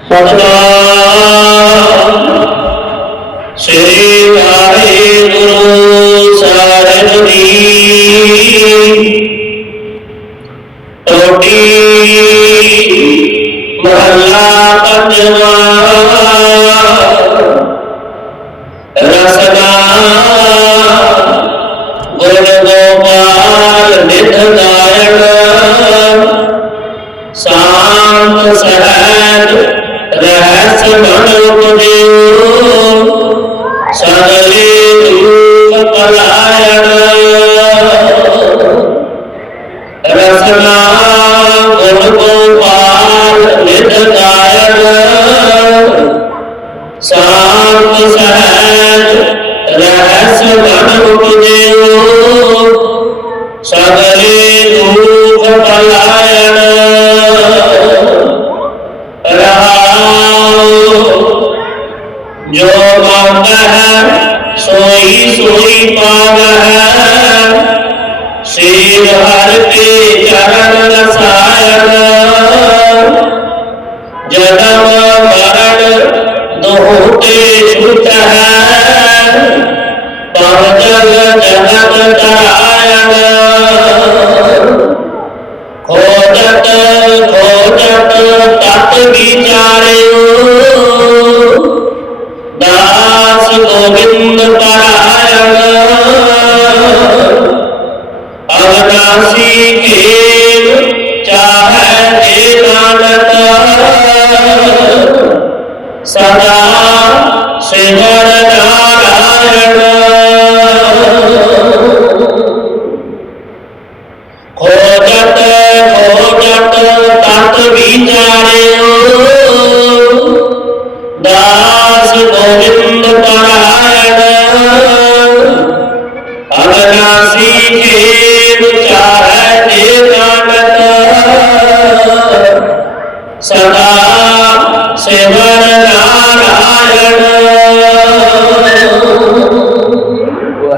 ਸਤਨਾਮ ਸ੍ਰੀ ਵਾਹਿਗੁਰੂ ਸਾਹਿਬ ਜੀ ਟੋਟੀ ਮਹਲਾ ਪੰਜਵਾ ਰਸਨਾ ਗੁਰ ਗੋਪਾਲ ਨਿਧ ਸ਼ਾਂਤ ਸਹਿਜ ਰਹਿਸ ਮਨ ਉਪਜਿਓ ਸਗਲੇ ਦੁਖ ਪਲਾਇਣ ਰਸਨਾ ਗੁਣ ਗੋਪਾਲ ਨਿਧ ਗਾਇਣ ਸ਼ਾਂਤ ਸਹਿਜ ਰਹਿਸ ਮਨ ਉਪਜਿਓ ਸਗਲੇ ਦੁਖ ਪਲਾਇਣ ਰਹਾਉ ਜੋ ਮੰਗ ਹੈ ਸੋਈ ਸੋਈ ਪਾਵ ਹੈ ਸੇਵ ਹਰ ਤੇ ਚਰਨ ਲਸਾਇਣ ਜਨਮ ਮਰਨ ਦੋਹ ਤੇ ਛੁਟ ਹੈ ਪਵ ਜਨਮ ਤਰਾਇਣ ਅਵਨਾਸੀ ਖੇਲ ਚਾਹੈ ਜੇ ਨਾਨਕ। ਸਦਾ ਸਿਮਰ ਨਾਰਾਇਣ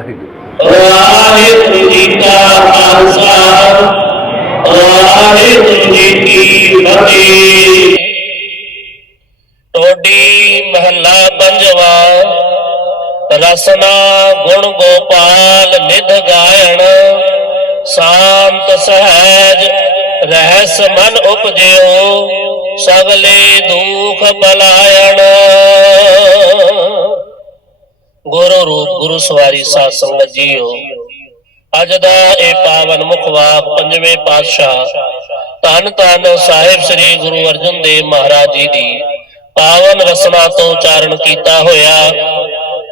ਵਾਹਿਗੁਰੂ ਵਾਹਿਗੁਰੂ ਜੀ ਕਾ ਖਾਲਸਾ ਵਾਹਿਗੁਰੂ ਜੀ ਕੀ ਫਤਿਹ ਟੋਡੀ ਮਹੱਲਾ ਪੰਜਵਾ ਰਸਨਾ ਗੁਣ ਗੋਪਾਲ ਨਿਧ ਗਾਇਣ, ਸ਼ਾਂਤ ਸਹਿਜ ਰਹਿਸ ਮਨ ਉਪਜਿਓ, ਸਗਲੇ ਦੁਖ ਬਲਾਇਣ ਗੁਰੂ ਰੂਪ ਗੁਰੂ ਸਵਾਰੀ ਸਾਧ ਸੰਗਤ ਜੀਓ। ਅੱਜ ਦਾ ਇਹ ਪਾਵਨ ਮੁਖ ਪੰਜਵੇਂ ਪਾਤਸ਼ਾਹ ਧੰਨ ਧੰਨ ਸਾਹਿਬ ਸ੍ਰੀ ਗੁਰੂ ਅਰਜਨ ਦੇਵ ਮਹਾਰਾਜ ਜੀ ਦੀ ਪਾਵਨ ਰਸਨਾ ਤੋਂ ਉਚਾਰਨ ਕੀਤਾ ਹੋਇਆ।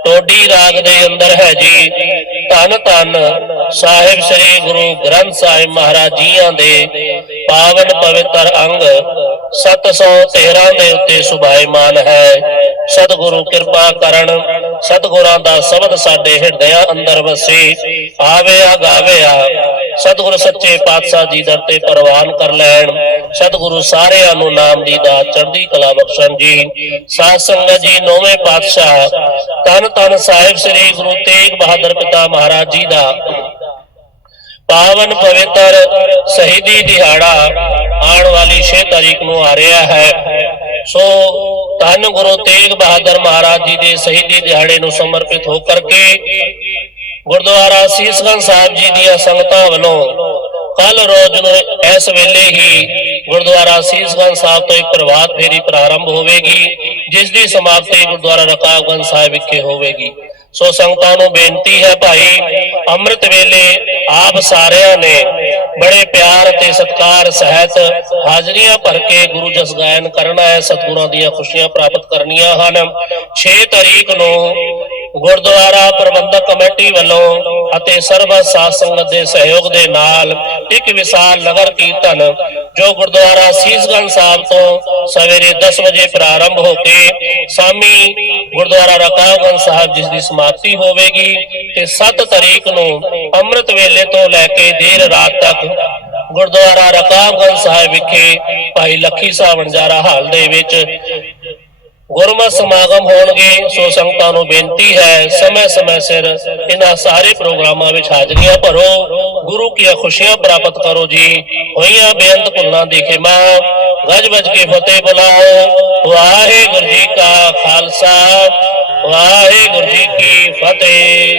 ਟੋਡੀ ਰਾਗ ਦੇ ਅੰਦਰ ਹੈ ਜੀ, ਧੰਨ ਧੰਨ ਸਾਹਿਬ ਸ੍ਰੀ ਗੁਰੂ ਗ੍ਰੰਥ ਸਾਹਿਬ ਮਹਾਰਾਜ ਜੀਆਂ ਦੇ ਪਾਵਨ ਪਵਿੱਤਰ ਅੰਗ 713 ਦੇ ਉੱਤੇ ਸੁਭਾਇਮਾਨ ਹੈ। ਸਤਿਗੁਰੂ ਕਿਰਪਾ ਕਰਨ, ਸਤਿਗੁਰਾਂ ਦਾ ਸ਼ਬਦ ਸਾਡੇ ਹਿਰਦਿਆਂ ਅੰਦਰ ਵਸੇ। ਆਵੇ ਆ ਗਾਵੇ ਆ। ਸਤਿਗੁਰ ਸੱਚੇ ਪਾਤਸ਼ਾਹ ਜੀ ਦਰ ਤੇ ਪ੍ਰਵਾਨ ਕਰ ਲੈਣ। ਸਤਿਗੁਰੂ ਸਾਰਿਆਂ ਨੂੰ ਨਾਮ ਦੀ ਦਾਤ, ਚੜ੍ਹਦੀ ਕਲਾ ਬਖਸ਼ਣ ਜੀ। ਸਾਧ ਸੰਗਤ ਜੀ, ਨੌਵੇਂ ਪਾਤਸ਼ਾਹ ਤਨ ਤਨ ਸਾਹਿਬ ਸ੍ਰੀ ਗੁਰੂ ਤੇਗ ਬਹਾਦਰ ਪਿਤਾ ਮਹਾਰਾਜ ਜੀ ਦਾ। ਪਾਵਨ ਪਵਿੱਤਰ ਸ਼ਹੀਦੀ ਦਿਹਾੜਾ ਆਉਣ ਵਾਲੀ 6 ਤਾਰੀਖ ਨੂੰ ਆ ਰਿਹਾ ਹੈ। ਸੋ ਧੰਨ ਗੁਰੂ ਤੇਗ ਬਹਾਦਰ ਮਹਾਰਾਜ ਜੀ ਦੇ ਸ਼ਹੀਦੀ ਦਿਹਾੜੇ ਨੂੰ ਸਮਰਪਿਤ ਹੋ ਕਰਕੇ ਗੁਰਦੁਆਰਾ ਸੀਸਗੰਜ ਸਾਹਿਬ ਜੀ ਦੀਆਂ ਸੰਗਤਾਂ ਵੱਲੋਂ ਕੱਲ ਰੋਜ਼ ਨੂੰ ਇਸ ਵੇਲੇ ਹੀ ਗੁਰਦੁਆਰਾ ਸੀਸਗੰਜ ਸਾਹਿਬ ਤੋਂ ਇੱਕ ਪ੍ਰਭਾਤ ਫੇਰੀ ਪ੍ਰਾਰੰਭ ਹੋਵੇਗੀ, ਜਿਸ ਦੀ ਸਮਾਪਤੀ ਗੁਰਦੁਆਰਾ ਰਕਾਬਗੰਜ ਸਾਹਿਬ ਵਿਖੇ ਹੋਵੇਗੀ। ਸੋ ਸੰਗਤਾਂ ਨੂੰ ਬੇਨਤੀ ਹੈ ਭਾਈ, ਅੰਮ੍ਰਿਤ ਵੇਲੇ ਆਪ ਸਾਰਿਆਂ ਨੇ ਬੜੇ ਪਿਆਰ ਤੇ ਸਤਿਕਾਰ ਸਹਿਤ ਹਾਜ਼ਰੀਆਂ ਭਰ ਕੇ ਗੁਰੂ ਜਸ ਗਾਇਨ ਕਰਨਾ ਹੈ, ਸਤਿਗੁਰਾਂ ਦੀਆਂ ਖੁਸ਼ੀਆਂ ਪ੍ਰਾਪਤ ਕਰਨੀਆਂ ਹਨ। 6 ਤਾਰੀਖ ਨੂੰ ਗੁਰਦੁਆਰਾ ਪ੍ਰਬੰਧਕ ਕਮੇਟੀ ਵੱਲੋਂ ਅਤੇ ਸਰਬ ਸਾਧ ਸੰਗਤ ਦੇ ਸਹਿਯੋਗ ਦੇ ਨਾਲ ਇੱਕ ਵਿਸ਼ਾਲ ਨਗਰ ਕੀਰਤਨ, ਜੋ ਗੁਰਦੁਆਰਾ ਸੀਸਗੰਜ ਸਾਹਿਬ ਤੋਂ ਸਵੇਰੇ 10 ਵਜੇ ਪ੍ਰਾਰੰਭ ਹੋ ਕੇ ਸ਼ਾਮੀ ਗੁਰਦੁਆਰਾ ਰਕਾਬਗੰਜ ਸਾਹਿਬ ਜਿਸ ਦੀ ਸਮਾਪਤੀ ਹੋਵੇਗੀ ਤੇ 7 ਤਰੀਕ ਨੂੰ ਅੰਮ੍ਰਿਤ ਵੇਲੇ ਤੋਂ ਲੈ ਕੇ ਦੇਰ ਰਾਤ ਤੱਕ ਗੁਰਦੁਆਰਾ ਰਕਾਬਗੰਜ ਸਾਹਿਬ ਵਿਖੇ ਭਾਈ ਲੱਖੀ ਸਾਹਿਬ ਵਣਜਾਰਾ ਹਾਲ ਦੇ ਵਿੱਚ ਗੁਰਮਤ ਸਮਾਗਮ ਹੋਣਗੇ, ਸੋ ਸੰਗਤਾਂ ਨੂੰ ਬੇਨਤੀ ਹੈ, ਸਮੇਂ-ਸਮੇਂ ਸਿਰ ਇਹਨਾਂ ਸਾਰੇ ਪ੍ਰੋਗਰਾਮਾਂ ਵਿੱਚ ਹਾਜ਼ਰੀਆਂ ਭਰੋ। ਗੁਰੂ ਕੀਆਂ ਖੁਸ਼ੀਆਂ ਪ੍ਰਾਪਤ ਕਰੋ ਜੀ। ਹੋਈਆਂ ਬੇਅੰਤ ਭੁੱਲਾਂ ਦੀ ਖਿਮਾ ਗਜ ਵੱਜ ਕੇ ਫਤਿਹ ਬੁਲਾਓ। ਵਾਹਿਗੁਰੂ ਜੀ ਕਾ ਖਾਲਸਾ, ਵਾਹਿਗੁਰੂ ਜੀ ਕੀ ਫਤਿਹ।